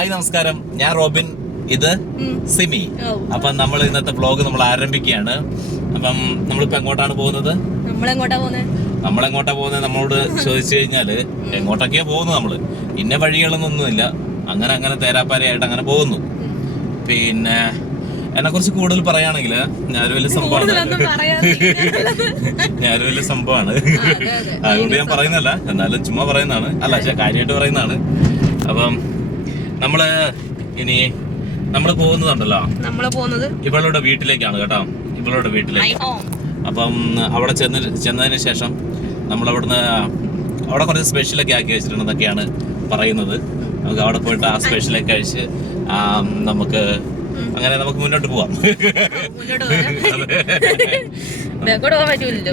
Hi നമസ്കാരം, ഞാൻ Robin, ഇത് സിമി. അപ്പം നമ്മൾ ഇന്നത്തെ വ്ലോഗ് നമ്മൾ ആരംഭിക്കുകയാണ്. അപ്പം നമ്മളിപ്പോ എങ്ങോട്ടാണ് പോകുന്നത്? നമ്മളെങ്ങോട്ടാ പോകുന്നത് നമ്മളോട് ചോദിച്ചു കഴിഞ്ഞാല് എങ്ങോട്ടൊക്കെയാ പോകുന്നത്. നമ്മള് ഇന്ന വഴികളൊന്നുമില്ല, അങ്ങനെ തേരാപ്പാരയായിട്ട് അങ്ങനെ പോകുന്നു. പിന്നെ എന്നെ കുറിച്ച് കൂടുതൽ പറയുകയാണെങ്കിൽ ഞാനൊരു വലിയ സംഭവമാണ്. അതുകൊണ്ട് ഞാൻ പറയുന്നല്ല, എന്നാലും ചുമ്മാ പറയുന്നതാണ്. അല്ല, കാര്യമായിട്ട് പറയുന്നതാണ്. അപ്പം നമ്മള് പോകുന്നത് ഇവളുടെ വീട്ടിലേക്കാണ് കേട്ടോ, ഇവളുടെ വീട്ടിലേക്ക്. അപ്പം അവിടെ ചെന്നതിന് ശേഷം നമ്മളവിടുന്ന് അവിടെ കുറച്ച് സ്പെഷ്യലൊക്കെ ആക്കി വെച്ചിട്ടുണ്ടെന്നൊക്കെയാണ് പറയുന്നത്. നമുക്ക് അവിടെ പോയിട്ട് ആ സ്പെഷ്യലൊക്കെ കഴിച്ച് നമുക്ക് മുന്നോട്ട് പോവാം.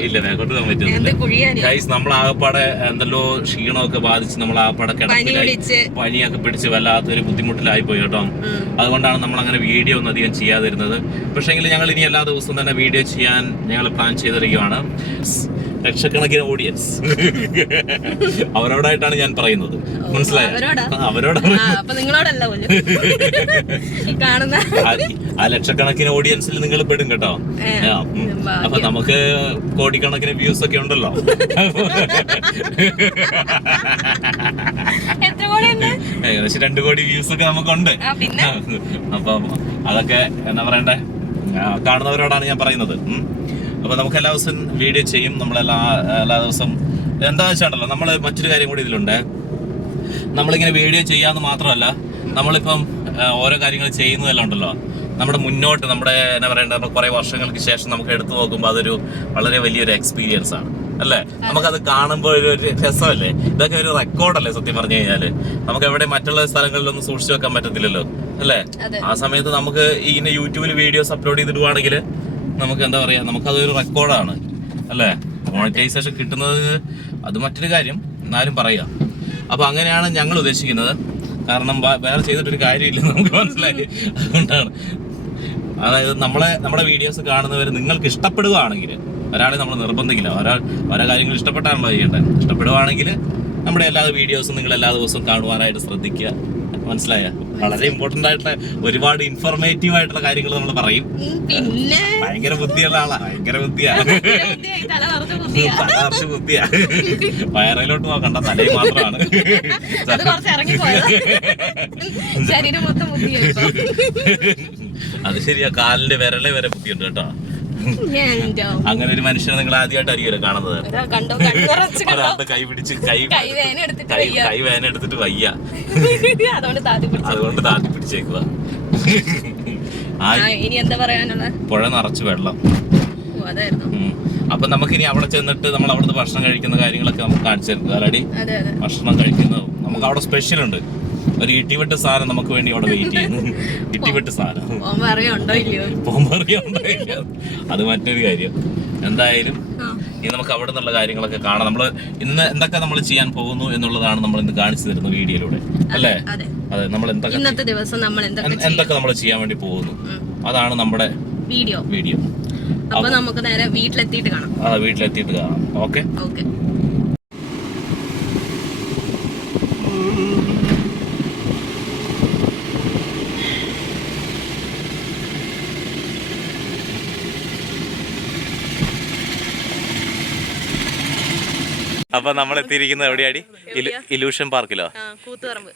ഇല്ല, വേഗോട്ട് പോകാൻ പറ്റില്ല. ഗൈസ്, നമ്മളാകപ്പാടെ എന്തെല്ലോ ക്ഷീണമൊക്കെ ബാധിച്ച് നമ്മളാകപ്പാടെ കിടപ്പിലായി, പനിയൊക്കെ പിടിച്ച് വല്ലാത്തൊരു ബുദ്ധിമുട്ടിലായി പോയി കേട്ടോ. അതുകൊണ്ടാണ് നമ്മൾ അങ്ങനെ വീഡിയോ ഒന്നും അധികം ചെയ്യാതിരുന്നത്. പക്ഷേങ്കിൽ ഞങ്ങൾ ഇനി എല്ലാ ദിവസവും തന്നെ വീഡിയോ ചെയ്യാൻ ഞങ്ങൾ പ്ലാൻ ചെയ്തിരിക്കുകയാണ്. ലക്ഷക്കണക്കിന് ഓഡിയൻസ് അവരോടായിട്ടാണ് ഞാൻ പറയുന്നത്, മനസ്സിലായോ? ആ ലക്ഷക്കണക്കിന് ഓഡിയൻസിൽ നിങ്ങൾ പെടും കേട്ടോ. അപ്പൊ നമുക്ക് കോടിക്കണക്കിന് വ്യൂസ് ഒക്കെ ഉണ്ടല്ലോ. ഏകദേശം 2 കോടി വ്യൂസ് ഒക്കെ നമുക്കുണ്ട്. അപ്പൊ അതൊക്കെ എന്താ പറയണ്ടേ, കാണുന്നവരോടാണ് ഞാൻ പറയുന്നത്. അപ്പൊ നമുക്ക് എല്ലാ ദിവസവും വീഡിയോ ചെയ്യും. എല്ലാ ദിവസം എന്താ വെച്ചാണ്ടല്ലോ, നമ്മള് മറ്റൊരു കാര്യം കൂടി ഇതിലുണ്ട്. നമ്മളിങ്ങനെ വീഡിയോ ചെയ്യാന്ന് മാത്രമല്ല, നമ്മളിപ്പം ഓരോ കാര്യങ്ങൾ ചെയ്യുന്നതെല്ലാം ഉണ്ടല്ലോ, നമ്മുടെ മുന്നോട്ട് എന്താ പറയണ്ട, കുറെ വർഷങ്ങൾക്ക് ശേഷം നമുക്ക് എടുത്തു നോക്കുമ്പോൾ അതൊരു വളരെ വലിയൊരു എക്സ്പീരിയൻസ് ആണ്, അല്ലേ? നമുക്കത് കാണുമ്പോൾ ഒരു രസമല്ലേ? ഇതൊക്കെ ഒരു റെക്കോർഡല്ലേ സത്യം പറഞ്ഞു കഴിഞ്ഞാല്. നമുക്ക് എവിടെ മറ്റുള്ള സ്ഥലങ്ങളിലൊന്നും സൂക്ഷിച്ചു വെക്കാൻ പറ്റത്തില്ലല്ലോ, അല്ലേ? ആ സമയത്ത് നമുക്ക് ഇങ്ങനെ യൂട്യൂബിൽ വീഡിയോസ് അപ്ലോഡ് ചെയ്തിടുവാണെങ്കിൽ നമുക്ക് എന്താ പറയാ, നമുക്കതൊരു റെക്കോർഡാണ്, അല്ലേ? മോണിറ്റൈസേഷൻ കിട്ടുന്നത് അത് മറ്റൊരു കാര്യം, എന്നാലും പറയാം. അപ്പൊ അങ്ങനെയാണ് ഞങ്ങൾ ഉദ്ദേശിക്കുന്നത്. കാരണം വേറെ ചെയ്തിട്ടൊരു കാര്യമില്ല, നമുക്ക് മനസ്സിലായി. അതുകൊണ്ടാണ്, അതായത് നമ്മുടെ വീഡിയോസ് കാണുന്നവർ നിങ്ങൾക്ക് ഇഷ്ടപ്പെടുകയാണെങ്കിൽ, ഒരാളെ നമ്മൾ നിർബന്ധിക്കില്ല. ഓരോ കാര്യങ്ങൾ ഇഷ്ടപ്പെട്ടാണല്ലോ ചെയ്യേണ്ടത്. ഇഷ്ടപ്പെടുകയാണെങ്കിൽ നമ്മുടെ എല്ലാ വീഡിയോസും നിങ്ങൾ എല്ലാ ദിവസവും കാണുവാനായിട്ട് ശ്രദ്ധിക്കുക, മനസ്സിലായ? വളരെ ഇമ്പോർട്ടന്റ് ആയിട്ടുള്ള ഒരുപാട് ഇൻഫോർമേറ്റീവ് ആയിട്ടുള്ള കാര്യങ്ങൾ നമ്മൾ പറയും. ഭയങ്കര ബുദ്ധിയുള്ള ആളാ, ഭയങ്കര ബുദ്ധിയാണ്, തല നിറച്ച് ബുദ്ധിയാ. വയറിലോട്ട് നോക്കണ്ട, തലയിൽ മാത്രമാണ്. അത് ശരിയാ, കാലിന്റെ വിരലെ വരെ ബുദ്ധിയുണ്ട് കേട്ടോ. അങ്ങനെ ഒരു മനുഷ്യനെ നിങ്ങൾ ആദ്യമായിട്ട് അറിയില്ല കാണുന്നത്. ഒരാളുടെ കൈ പിടിച്ച് കൈ വേന എടുത്തിട്ട് വയ്യ, അതുകൊണ്ട് താത്തി പിടിച്ചേക്കുക. പുഴ നിറച്ച് വെള്ളം. അപ്പൊ നമുക്കിനി അവിടെ ചെന്നിട്ട് നമ്മൾ അവിടുത്തെ ഭക്ഷണം കഴിക്കുന്ന കാര്യങ്ങളൊക്കെ നമുക്ക് കാണിച്ചു തരും. ആലടി ഭക്ഷണം കഴിക്കുന്നത് നമുക്ക് അവിടെ സ്പെഷ്യൽ ഉണ്ട്. ഒരു ഇടിവെട്ട് സാധനം നമുക്ക് വേണ്ടി അവിടെ വെയിറ്റ് ചെയ്യുന്നു. ഇടിവെട്ട് സാധനം അത് മറ്റൊരു കാര്യം. എന്തായാലും ഇനി നമുക്ക് അവിടെ നിന്നുള്ള കാര്യങ്ങളൊക്കെ കാണാം. നമ്മള് ഇന്ന് എന്തൊക്കെ നമ്മൾ ചെയ്യാൻ പോകുന്നു എന്നുള്ളതാണ് നമ്മൾ ഇന്ന് കാണിച്ചു തരുന്ന വീഡിയോയിലൂടെ, അല്ലേ? അതെ, നമ്മൾ എന്തൊക്കെ നമ്മൾ ചെയ്യാൻ വേണ്ടി പോകുന്നു, അതാണ് നമ്മുടെ വീഡിയോ. അപ്പൊ നമുക്ക് നേരെ വീട്ടിലെത്തിയിട്ട് കാണാം. വീട്ടിലെത്തിയിട്ട് കാണാം. ഓക്കെ. അപ്പൊ നമ്മൾ എത്തിയിരിക്കുന്നത് എവിടെയാടി? ഇലൂഷൻ പാർക്കിലോ?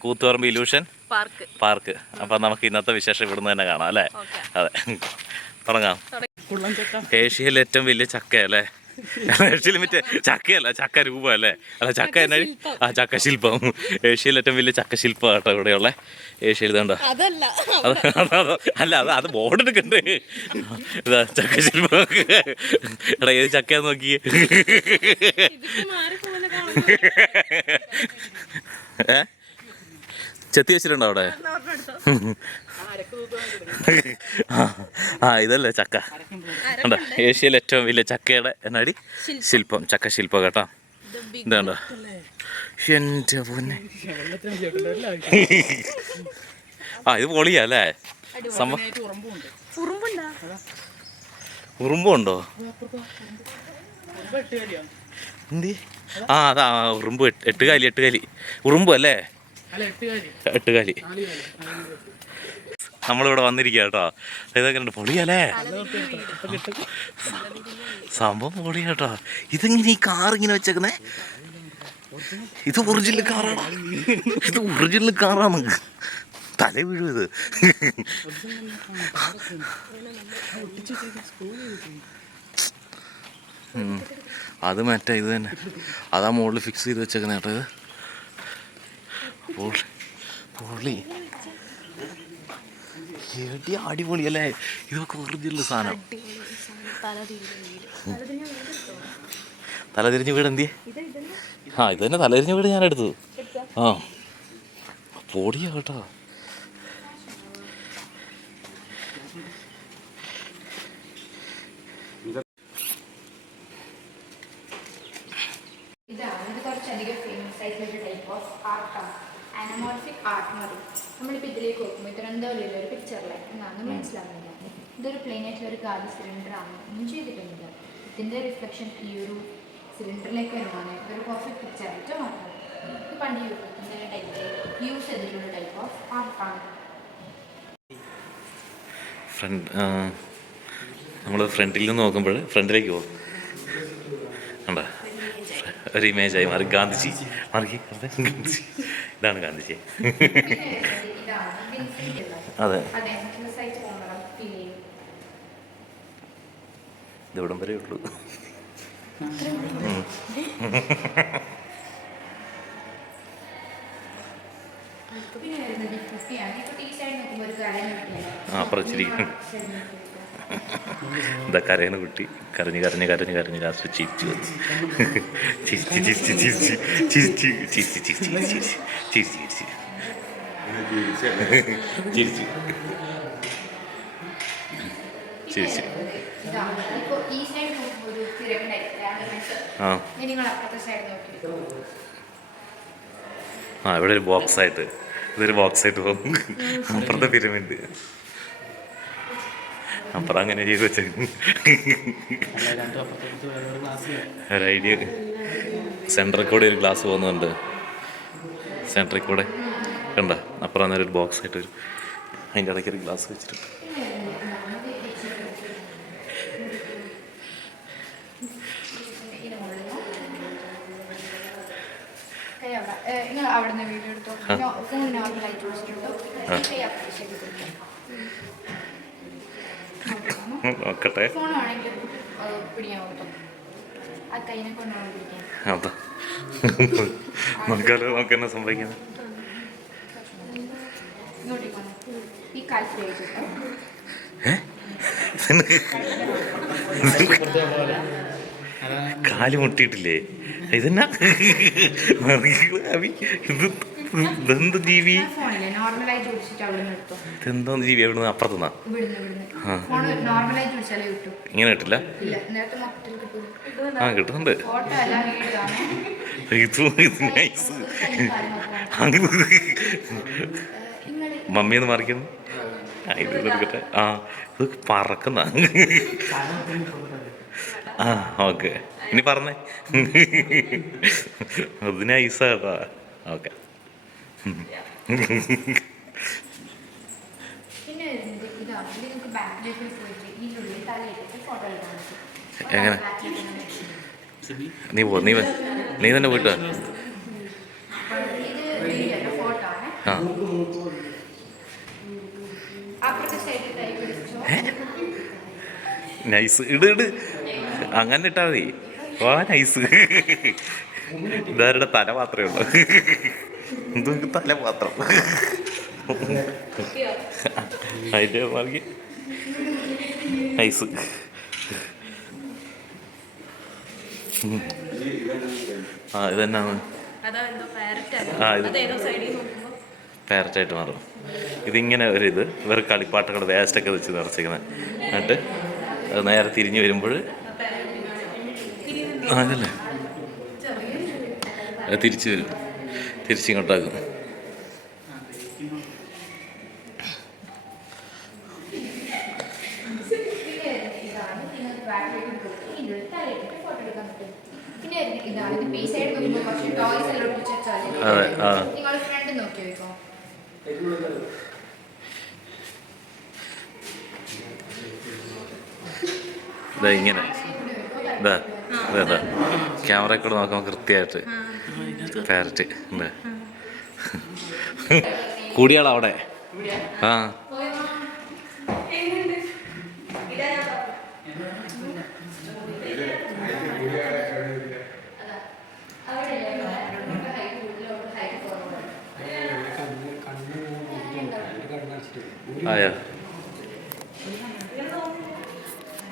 Koothuparamba illusion park. അപ്പൊ നമുക്ക് ഇന്നത്തെ വിശേഷം ഇവിടുന്ന് തന്നെ കാണാം, അല്ലേ? അതെ, തുടങ്ങാം. ഏഷ്യയിലെ ഏറ്റവും വലിയ ചക്ക, അല്ലേ? ഏഷ്യയിൽ മറ്റേ ചക്കയല്ല, ചക്ക രൂപം, അല്ലേ? അല്ല, ചക്ക എന്നാ? ചക്കശില്പം. ഏഷ്യയിലെ ഏറ്റവും വലിയ ചക്കശില്പം കേട്ടോ ഇവിടെയുള്ള. ഏഷ്യയിൽ ഇതുണ്ടോ? അല്ല, അത് ബോർഡ് എടുക്കണ്ടേ? ഇതാ ചക്കശില്പം. എടാ, ഏത് ചക്കയാന്ന് നോക്കിയേ. ചെത്തി വെച്ചിട്ടുണ്ടോ അവിടെ? ഇതല്ലേ ചക്ക? ഉണ്ടോ? ഏഷ്യയിലെ ഏറ്റവും വലിയ ചക്കയുടെ എന്നാടി ശില്പം, ചക്കശില്പം കേട്ടോ. ഇതുണ്ടോ? എന്റെ പൊന്നെ, ഇത് പൊളിയാ, അല്ലേ? സംഭവം ഉറുമ്പുണ്ടോ? എന്തി? അതാ ഉറുമ്പ്. എട്ടുകാലി ഉറുമ്പ്, അല്ലേ? എട്ടുകാലി. നമ്മളിവിടെ വന്നിരിക്കുക കേട്ടോ. ഇതൊക്കെ പൊളിയല്ലേ സംഭവം, പൊളിയ കേട്ടോ. ഇതെങ്ങനെ ഈ കാർ ഇങ്ങനെ വെച്ചേക്കുന്നേ? ഇത് ഒറിജിനൽ കാറാണ്, ഇത് ഒറിജിനൽ കാറാണ്. തല വീഴും ഇത്. അത് മറ്റേ ഇത് തന്നെ, അതാ മുകളിൽ ഫിക്സ് ചെയ്ത് വെച്ചേക്കുന്ന കേട്ടോ. ഇത് പൊളി, എടി അടിപൊളിയല്ലേ. ഇതൊക്കെ ഒറിജിനൽ സാധനം. തലതിരിഞ്ഞ വീട് എന്തിയെ? ഇത് തന്നെ തലതിരിഞ്ഞ വീട് ഞാൻ എടുത്തു. പൊടിയാ കേട്ടോ. കുറച്ചധികം ഫേമസ് ആയിട്ടുള്ള ടൈപ്പ് ഓഫ് ആർട്ടാണ് ആനമോർഫിക് ആർട്ട് എന്ന് പറയും. നമ്മളിപ്പോൾ ഇതിലേക്ക് നോക്കുമ്പോൾ ഇത്ര എന്താ വലിയ ഒരു പിക്ചറിലെ എന്നാണ് മനസ്സിലാവുന്നില്ല. ഇതൊരു പ്ലെയിൻ ആയിട്ടുള്ള ഒരു ഗാർഡ് സിലിണ്ടറാണ്, ഒന്നും ചെയ്തിട്ടൊന്നുമില്ല. ഇതിൻ്റെ റിഫ്ലക്ഷൻ ഈ ഒരു സിലിണ്ടറിലേക്ക് വരുന്നതാണ്. ഇതൊരു പെർഫെക്റ്റ് പിക്ചറായിട്ട് മാറുന്നത്. ഇത് പണ്ട് യൂട്യൂബിൻ്റെ ടൈപ്പ് യൂസ് ചെയ്തിട്ടുള്ള ടൈപ്പ് ഓഫ് ആർട്ടാണ്. നമ്മൾ ഫ്രണ്ടിൽ നിന്ന് നോക്കുമ്പോൾ ഫ്രണ്ടിലേക്ക് പോകും കണ്ടോ, ഒരു ഇമേജായി മാറി. ഗാന്ധിജി മാറി, ഗാന്ധിജി, ഇതാണ് ഗാന്ധിജി. അതെ, ഇവിടം വരെ ഉള്ളൂ. അപ്പുറച്ചിരിക്കും. എന്താ കരയുന്ന കുട്ടി, കരഞ്ഞ് കരഞ്ഞ് കരഞ്ഞ് കരഞ്ഞ് ലാസ്റ്റ് ചിരിച്ചു വന്നു. ചിരിച്ച് ചിരിച്ച് ചിരിച്ച് ചിരിച്ച് ചിരിച്ച് ചിരിച്ച് ചിരിച്ച് ചിരിച്ച് ചിരിച്ച് ചിരിച്ച് ചിരിച്ച്. ഇവിടെ ഒരു ബോക്സ് ആയിട്ട്, ഇതൊരു ബോക്സ് ആയിട്ട് പോകും. അപ്പുറത്തെ പിരമിഡ്, അപ്പുറം അങ്ങനെ ചെയ്ത് വെച്ച ഒരു ഐഡിയ. സെൻറ്ററിൽ കൂടെ ഒരു ഗ്ലാസ് പോകുന്നുണ്ട്, സെൻറ്ററിൽ കൂടെ കണ്ട. അപ്പുറം അന്നേരം ഒരു ബോക്സ് ആയിട്ട് വരും, അതിൻ്റെ ഇടയ്ക്ക് ഒരു ഗ്ലാസ് വെച്ചിട്ടുണ്ട്. അവിടെ നിന്ന് വീഡിയോ എടുത്തോ, ഫോൺ നോർമലായിട്ട് വെച്ചിട്ടുണ്ടോ, നോക്കട്ടെ. ഫോണാണെങ്കിൽ പിടിക്കാൻ കൊടുത്തോ, ആ കൈനെ കൊണ്ടാണ് പിടിക്കാൻ. അതാ നോക്കാലോ, നോക്കെന്നാ സംഭവിക്കുന്നത്. ഈ കാൽക്കുലേറ്റ് കാല് മുട്ടിയിട്ടില്ലേ? ഇതെന്നാ ഇതെന്ത് ജീവി? ഇതെന്തോന്ന് ജീവി? എവിടെ നിന്ന്? അപ്പുറത്തുനിന്നാ? ഇങ്ങനെ കിട്ടില്ല? ആ കിട്ടുന്നുണ്ട്. മമ്മിന്ന് മറിക്കുന്നു. ഇത് എടുക്കട്ടെ. ആ ഇത് പറക്കുന്ന. ആ ഓക്കെ, ഇനി പറഞ്ഞേ. അതിന് ഐസാ കേട്ടോ. ഓക്കെ, എങ്ങനെ? നീ പോ, നീ തന്നെ പോയിട്ട്. ആ നൈസ്. ഇട് ഇട്, അങ്ങനെ ഇട്ടാ മതി. വാ നൈസ്. ഇതാരുടെ തല മാത്രമേ ഉള്ളൂ. എന്തൊക്കെ തല മാത്രം. അതിൻ്റെ മാറി നൈസ്. ആ ഇതെന്നാണ്? ആ ഇത് പാരറ്റായിട്ട് മാറും. ഇതിങ്ങനെ ഒരു ഇത് വേറെ കളിപ്പാട്ടങ്ങൾ വേസ്റ്റൊക്കെ വെച്ച് നിറച്ചിരിക്കുന്നത്. എന്നിട്ട് അത് നേരെ തിരിഞ്ഞ് വരുമ്പോൾ അതല്ലേ തിരിച്ച് വരും, തിരിച്ചിങ്ങോട്ടാക്കും. പിന്നെ ഇതാണ് ഇത് ബി സൈഡ് നോക്കുമ്പോൾ കുറച്ച് ടോയ്സ് എല്ലാം ഒട്ടിച്ച് വെച്ചാൽ അതെ ആ നിങ്ങൾ ഫ്രണ്ട് നോക്കി വെക്കോ. ഇങ്ങനെ ഇതാ അതെ ക്യാമറ കൂടെ നോക്കുമ്പോൾ കൃത്യമായിട്ട് പാരറ്റ് ഉണ്ട്. കൂടിയാളവിടെ ആ ആയാ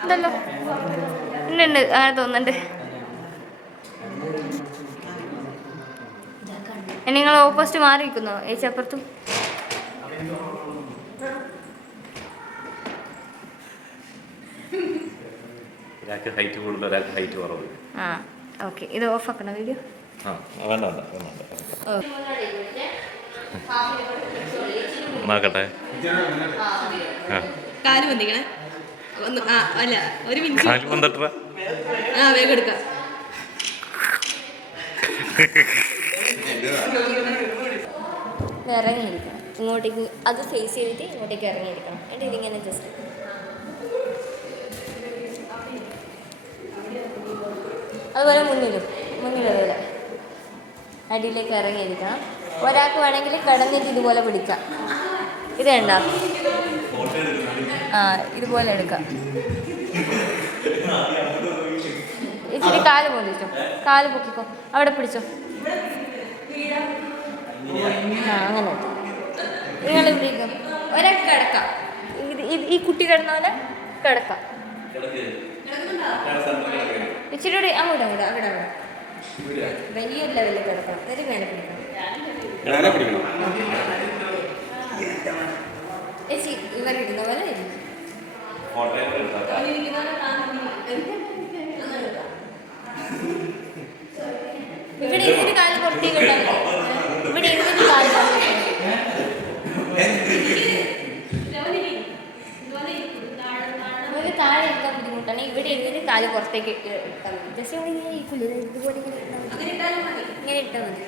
ഉണ്ടല്ലോ ഉണ്ട് അങ്ങനെ തോന്നുന്നുണ്ട്. നിങ്ങൾ ഓപ്പോസിറ്റ് മാറി നിൽക്കുന്നോ ഏച്ചപ്പുറത്തും? ഒരാൾക്ക് ഹൈറ്റ് കൂടുതൽ ഒരാൾക്ക് ഹൈറ്റ് കുറവ്. ആ ഓക്കെ. ഇത് ഓഫ് ആക്കണോ വീഡിയോ? ആ വേണ്ട വേണ്ട വേണ്ട നോക്കട്ടെ. ആ കാല് പൊന്തിക്കണേ. അല്ല ഒരു മിനിറ്റ്. കാല് പൊന്തട്ട. വേഗം എടുക്കാം. ഇറങ്ങിയിരിക്കണം ഇങ്ങോട്ടേക്ക്, അത് ഫേസ് ചെയ്തിട്ട് ഇങ്ങോട്ടേക്ക് ഇറങ്ങിയിരിക്കണം. എന്നിട്ട് ഇതിങ്ങനെ ജസ്റ്റ് അതുപോലെ മുന്നിലതുപോലെ അടിയിലേക്ക് ഇറങ്ങിയിരിക്കണം. ഒരാൾക്ക് വേണമെങ്കിൽ കിടന്നിട്ട് ഇതുപോലെ പിടിക്കാം. ഇത് വേണ്ട, ആ ഇതുപോലെ എടുക്കാം. ഇച്ചിരി കാല് പൊന്തിച്ചോ, കാല് പൊക്കിക്കോ, അവിടെ പിടിച്ചോ. ആ അങ്ങനെ നിങ്ങൾ ഇവിടെ ഒരാൾക്ക് കിടക്കാം. ഈ കുട്ടി കിടന്ന പോലെ കിടക്കാം. ഇച്ചിരി കൂടി അങ്ങോട്ട് അവിടെ വലിയ ലെവലിൽ കിടക്കണം. എന്നിട്ട് മേലെ പിടിക്കണം. ചേച്ചി ഇവർ ഇടുന്ന പോലെ ഇവിടെ ഇരുന്നിട്ട് കാല് പുറത്തേക്ക് ഇട്ടാൽ മതി. ഇവിടെ ഇരുന്നിട്ട് കാല് പുറത്തേക്ക് നമുക്ക് താഴെ എടുക്കാൻ ബുദ്ധിമുട്ടാണ്. ഇവിടെ ഇരുന്നിട്ട് കാല് പുറത്തേക്ക് ഇട്ടാൽ മതി. ജസ്റ്റ് ഇങ്ങനെ ഇരിക്കില്ല, ഇതുപോലെ ഇങ്ങനെ ഇട്ടാൽ മതി. ഇങ്ങനെ ഇട്ടാൽ മതി.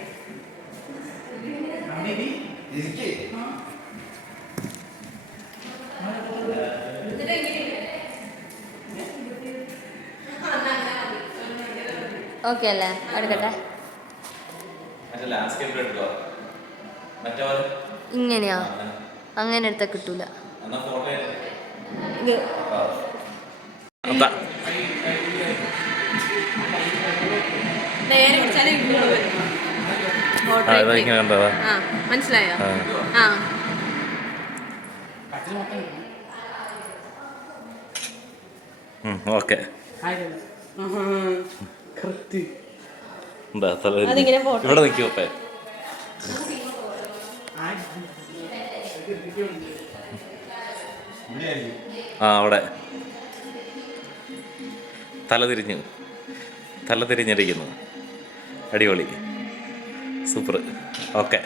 ഓക്കെ അല്ലേ? എടുക്കട്ടെ. ഇങ്ങനെയാ? അങ്ങനെ എടുത്താൽ കിട്ടൂല. മനസ്സിലായോ? ഓക്കെ. ഇവിടെ നിൽക്കുവപ്പേ. ആ അവിടെ തല തിരിഞ്ഞിരിക്കുന്നു. അടിപൊളി, സൂപ്പർ. ഓക്കെ.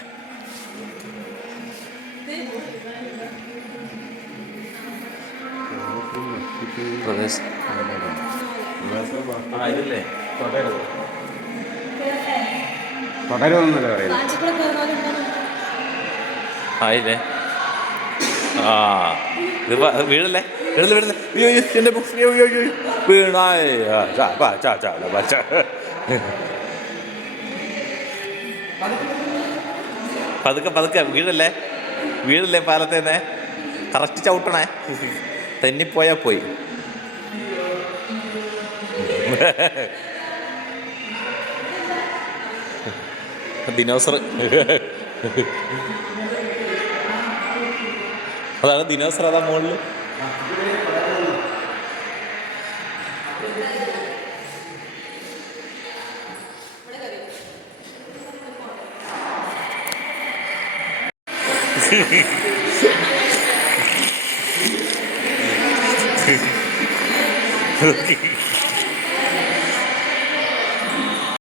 ഇതില്ലേ ആയില്ലേ? ആ ഇത് വീഴല്ലേ വീഴല്ലേ എൻ്റെ വീണായ പതുക്കെ വീഴല്ലേ പാലത്തേന്നെ. കറക്റ്റ് ചവിട്ടണേ, തെന്നിപ്പോയാ പോയി. ദിനോസർ അതാണ് ദിനോസർ. അതാ മുകളിൽ.